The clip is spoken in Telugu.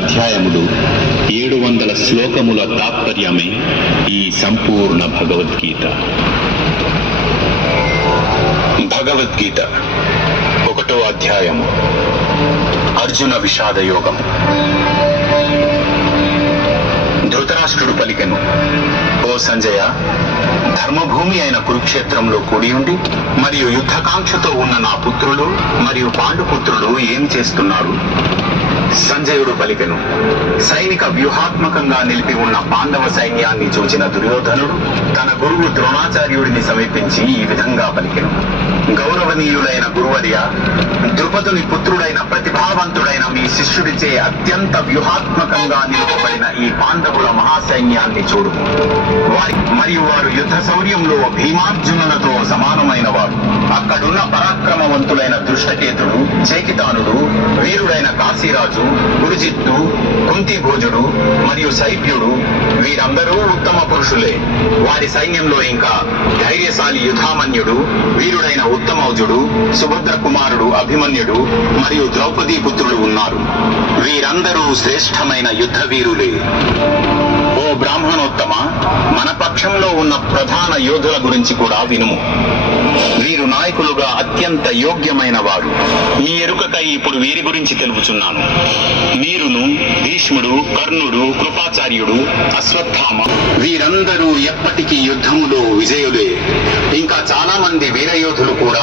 అధ్యాయములు 700 శ్లోకముల తాత్పర్యమే ఈ సంపూర్ణ భగవద్గీత. భగవద్గీత 1వ అధ్యాయము అర్జున విషాద యోగము. ధృతరాష్ట్రుడు పలికెను, ఓ సంజయ, ధర్మభూమి అయిన కురుక్షేత్రంలో కూడి ఉండి మరియు యుద్ధకాంక్షతో ఉన్న నా పుత్రులు మరియు పాండుపుత్రులు ఏం చేస్తున్నారు? సంజయుడు పలికెను, సైనిక వ్యూహాత్మకంగా నిలిపి ఉన్న పాండవ సైన్యాన్ని చూచిన దుర్యోధనుడు తన గురువు ద్రోణాచార్యుడిని సమీపించి ఈ విధంగా పలికెను, గౌరవనీయులైన గురువర్య, ద్రుపదుని పుత్రుడైన ప్రతిభావంతుడైన మీ శిష్యుడిచే అత్యంత వ్యూహాత్మకంగా నిలుపబడిన ఈ పాండవుల మహాసైన్యాన్ని చూడు. మరియు వారు యుద్ధ శౌర్యంలో భీమార్జునులతో సమానమైన వారు. అక్కడున్న పరాక్రమవంతులైన దృష్టకేతుడు, చేకితానుడు, వీరుడైన కాశీరాజు, గురుజిత్తు, కుంతిభోజుడు మరియు శైభ్యుడు, వీరందరూ ఉత్తమ పురుషులే. వారి సైన్యంలో ఇంకా ధైర్యశాలి యుధామన్యుడు, వీరుడైన ఉత్తమౌజుడు, సుభద్ర కుమారుడు అభిమన్యుడు మరియు ద్రౌపదీ పుత్రులు ఉన్నారు. వీరందరూ శ్రేష్టమైన యుద్ధ వీరులే. ఓ బ్రాహ్మణోత్తమ, మన పక్షంలో ఉన్న ప్రధాన యోధుల గురించి కూడా వినుము. వీరు నాయకులుగా అత్యంత యోగ్యమైన వారు. మీ ఎరుకకై ఇప్పుడు వీరి గురించి తెలుపుచున్నాను. మీరును, భీష్ముడు, కర్ణుడు, కృపాచార్యుడు, అశ్వత్థామ, వీరందరూ ఎప్పటికీ యుద్ధములో విజయులే. ఇంకా చాలా మంది వీరయోధులు కూడా